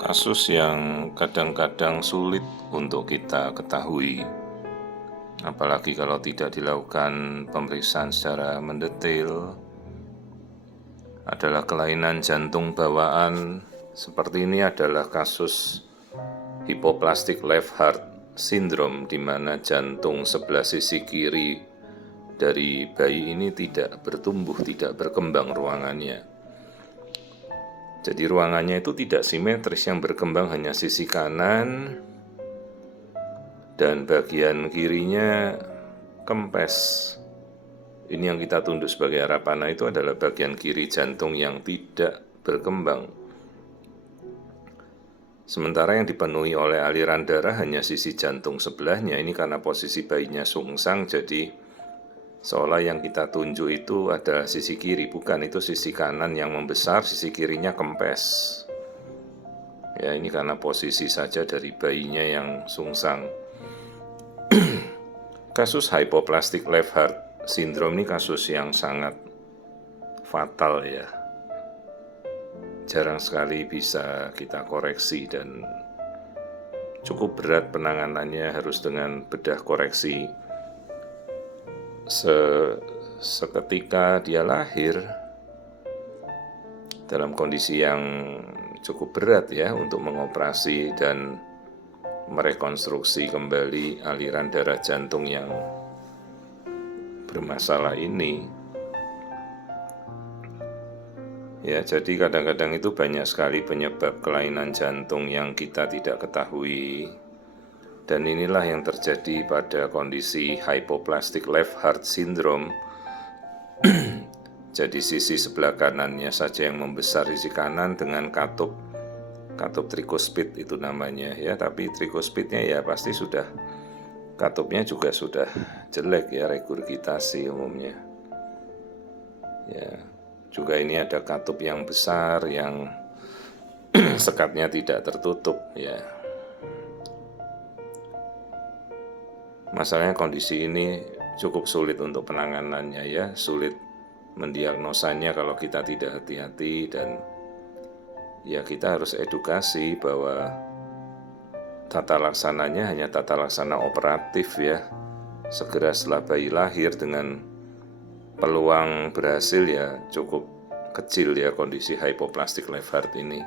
Kasus yang kadang-kadang sulit untuk kita ketahui, apalagi kalau tidak dilakukan pemeriksaan secara mendetail, adalah kelainan jantung bawaan. Seperti ini adalah kasus hypoplastic left heart syndrome, di mana jantung sebelah sisi kiri dari bayi ini tidak bertumbuh, tidak berkembang ruangannya. Jadi ruangannya itu tidak simetris, yang berkembang hanya sisi kanan dan bagian kirinya kempes. Ini yang kita tunduk sebagai arapana, itu adalah bagian kiri jantung yang tidak berkembang. Sementara yang dipenuhi oleh aliran darah hanya sisi jantung sebelahnya. Ini karena posisi bayinya sungsang, jadi seolah yang kita tunjuk itu adalah sisi kiri, bukan, itu sisi kanan yang membesar, sisi kirinya kempes. Ya, ini karena posisi saja dari bayinya yang sungsang. Kasus hypoplastic left heart syndrome ini kasus yang sangat fatal ya. Jarang sekali bisa kita koreksi dan cukup berat penanganannya, harus dengan bedah koreksi. Seketika dia lahir dalam kondisi yang cukup berat ya, untuk mengoperasi dan merekonstruksi kembali aliran darah jantung yang bermasalah ini. Ya, jadi kadang-kadang itu banyak sekali penyebab kelainan jantung yang kita tidak ketahui. Dan inilah yang terjadi pada kondisi hypoplastic left heart syndrome. Jadi sisi sebelah kanannya saja yang membesar, sisi kanan dengan katup trikospid itu namanya ya, tapi trikospidnya ya pasti sudah, katupnya juga sudah jelek ya, regurgitasi umumnya. Ya, juga ini ada katup yang besar yang sekatnya tidak tertutup ya. Masalahnya kondisi ini cukup sulit untuk penanganannya ya, sulit mendiagnosanya kalau kita tidak hati-hati. Dan ya kita harus edukasi bahwa tata laksananya hanya tata laksana operatif ya, segera setelah bayi lahir, dengan peluang berhasil ya cukup kecil ya. Kondisi hypoplastic left heart ini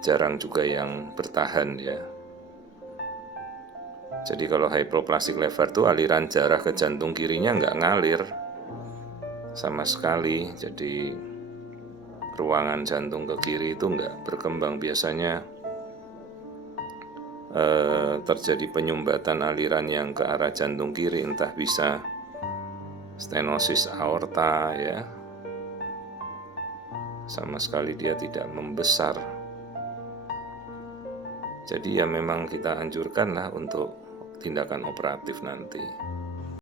jarang juga yang bertahan ya. Jadi kalau hypoplastic left heart itu aliran darah ke jantung kirinya nggak ngalir sama sekali. Jadi ruangan jantung ke kiri itu nggak berkembang. Biasanya terjadi penyumbatan aliran yang ke arah jantung kiri, entah bisa stenosis aorta ya, sama sekali dia tidak membesar. Jadi ya memang kita anjurkan lah untuk tindakan operatif nanti.